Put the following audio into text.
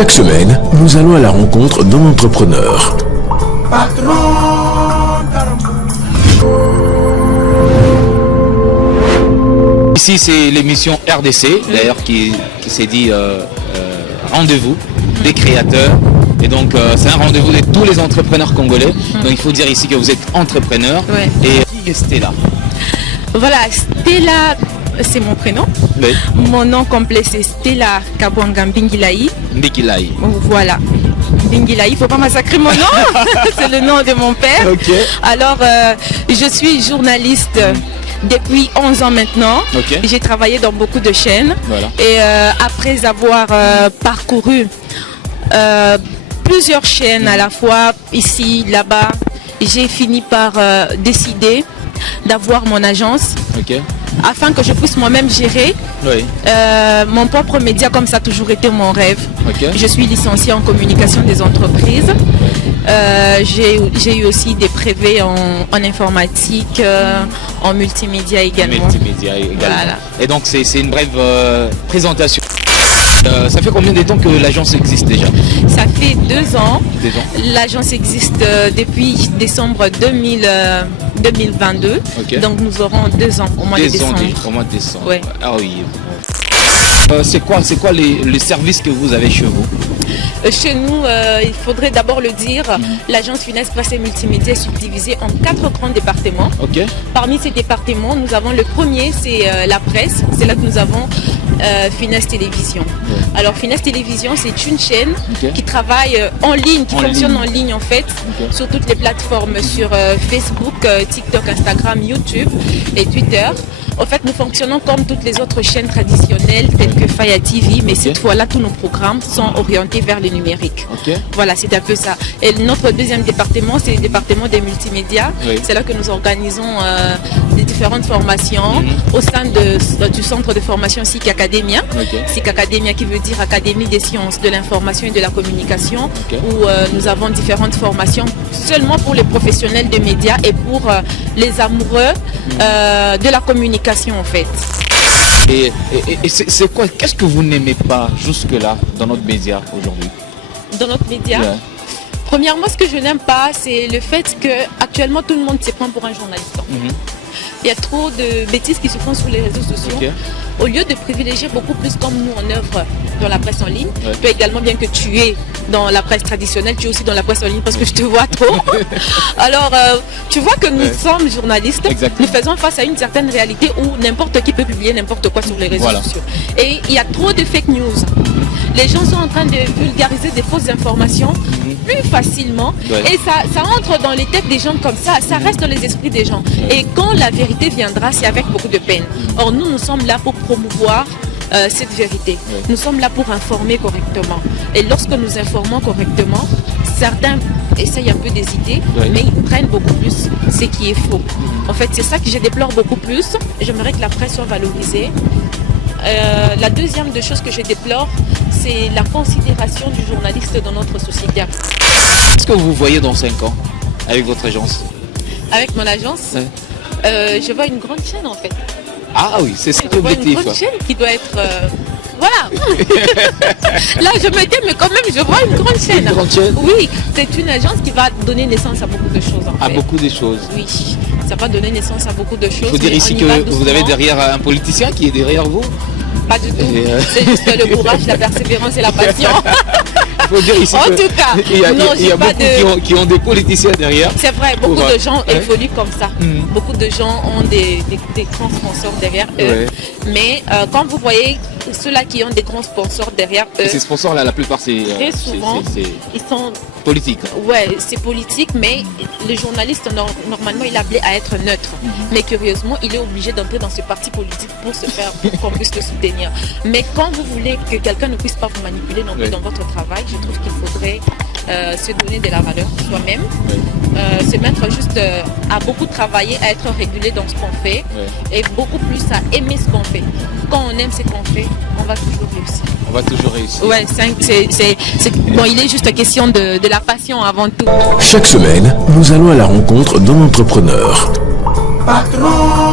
Chaque semaine, nous allons à la rencontre d'un entrepreneur. Ici, c'est l'émission RDC, d'ailleurs, qui s'est dit rendez-vous des créateurs. Et donc, c'est un rendez-vous de tous les entrepreneurs congolais. Donc, il faut dire ici que vous êtes entrepreneur. Ouais. Et qui est Stella? Voilà, Stella, c'est mon prénom. Oui. Mon nom complet, c'est Stella Kabwanga Mbingilaï. Mbingilaï. Voilà. Mbingilaï, il ne faut pas massacrer mon nom. C'est le nom de mon père. Ok. Alors, je suis journaliste depuis 11 ans maintenant. Ok. J'ai travaillé dans beaucoup de chaînes. Voilà. Et après avoir parcouru plusieurs chaînes à la fois, ici, là-bas, j'ai fini par décider d'avoir mon agence. Ok. Afin que je puisse moi-même gérer Oui. mon propre média, comme ça a toujours été mon rêve. Ok. Je suis licenciée en communication des entreprises. J'ai eu aussi des brevets en informatique, en multimédia également. Multimédia également. Voilà. Et donc, c'est une brève présentation. Ça fait combien de temps que l'agence existe déjà? Ça fait 2 ans. 2 ans. L'agence existe depuis décembre 2022. Ok. Donc nous aurons 2 ans au mois de décembre. Au mois de décembre. Ouais. Ah oui. C'est quoi les services que vous avez chez vous? Chez nous, il faudrait d'abord le dire, l'agence Finesse Presse et Multimédia est subdivisée en 4 grands départements. Ok. Parmi ces départements, nous avons le premier, c'est la presse. C'est là que nous avons Finesse Télévision. Ouais. Alors Finesse Télévision, c'est une chaîne Ok. qui travaille en ligne, qui En fonctionne ligne. en ligne en fait, Ok. sur toutes les plateformes, sur Facebook, TikTok, Instagram, YouTube et Twitter. En fait, nous fonctionnons comme toutes les autres chaînes traditionnelles, telles que Faya TV, mais cette fois-là, tous nos programmes sont orientés vers le numérique. Ok. Voilà, c'est un peu ça. Et notre deuxième département, c'est le département des multimédias. Oui. C'est là que nous organisons des différentes formations au sein du centre de formation SIC Academia. Ok. SIC Academia qui veut dire Académie des sciences de l'information et de la communication, Ok. où nous avons différentes formations seulement pour les professionnels de médias et pour les amoureux de la communication en fait. Et c'est quoi? Qu'est-ce que vous n'aimez pas jusque-là dans notre média aujourd'hui? Dans notre média, Yeah. premièrement, ce que je n'aime pas, c'est le fait que actuellement tout le monde se prend pour un journaliste. Il y a trop de bêtises qui se font sur les réseaux sociaux. Ok. Au lieu de privilégier beaucoup plus comme nous on œuvre dans la presse en ligne, Ouais. toi également bien que tu es dans la presse traditionnelle, tu es aussi dans la presse en ligne parce que je te vois trop. Alors tu vois que nous sommes journalistes, Exactement. nous faisons face à une certaine réalité où n'importe qui peut publier n'importe quoi sur les réseaux Voilà. sociaux. Et il y a trop de fake news. Les gens sont en train de vulgariser des fausses informations plus facilement Ouais. et ça entre dans les têtes des gens comme ça reste dans les esprits des gens. Et quand la vérité viendra, c'est avec beaucoup de peine. Or nous sommes là pour promouvoir cette vérité. Ouais. Nous sommes là pour informer correctement. Et lorsque nous informons correctement, certains essayent un peu d'hésiter, Ouais. mais ils prennent beaucoup plus ce qui est faux. En fait, c'est ça que je déplore beaucoup plus. J'aimerais que la presse soit valorisée. La deuxième des choses que je déplore, c'est la considération du journaliste dans notre société. Qu'est-ce que vous voyez dans 5 ans avec votre agence? Avec mon agence, Ouais. je vois une grande chaîne en fait. Ah oui, c'est ça Je vois une l'objectif. grande chaîne qui doit être... Voilà. Là, je me dis, mais quand même, je vois une grande chaîne. Une grande chaîne? Oui, c'est une agence qui va donner naissance à beaucoup de choses en À fait. beaucoup de choses. Oui, ça va donner naissance à beaucoup de choses. Il faut dire mais ici on y que va vous avez doucement. derrière un politicien qui est derrière vous. Pas du tout. Et, C'est juste le courage, la persévérance et la passion. Il faut dire ici En que tout cas, il y a, non, il y a j'ai pas beaucoup qui ont des politiciens derrière. C'est vrai, beaucoup Pour, de gens ouais. évoluent comme ça. Beaucoup de gens ont des grands sponsors derrière eux. Ouais. Mais quand vous voyez ceux-là qui ont des grands sponsors derrière eux, Et ces sponsors-là, la plupart, c'est très souvent, c'est ils sont... politique. Ouais, c'est politique, mais le journaliste, normalement, il est appelé à être neutre. Mais curieusement, il est obligé d'entrer dans ce parti politique pour qu'on puisse le soutenir. Mais quand vous voulez que quelqu'un ne puisse pas vous manipuler non plus Ouais. dans votre travail, je trouve qu'il faudrait se donner de la valeur soi-même, Ouais. se mettre juste à beaucoup travailler, à être régulé dans ce qu'on fait Ouais. et beaucoup plus à aimer ce qu'on fait. Quand on aime ce qu'on fait, on va toujours réussir. On va toujours réussir. Ouais, bon, il est juste question de la passion avant tout. Chaque semaine, nous allons à la rencontre d'un entrepreneur. Patron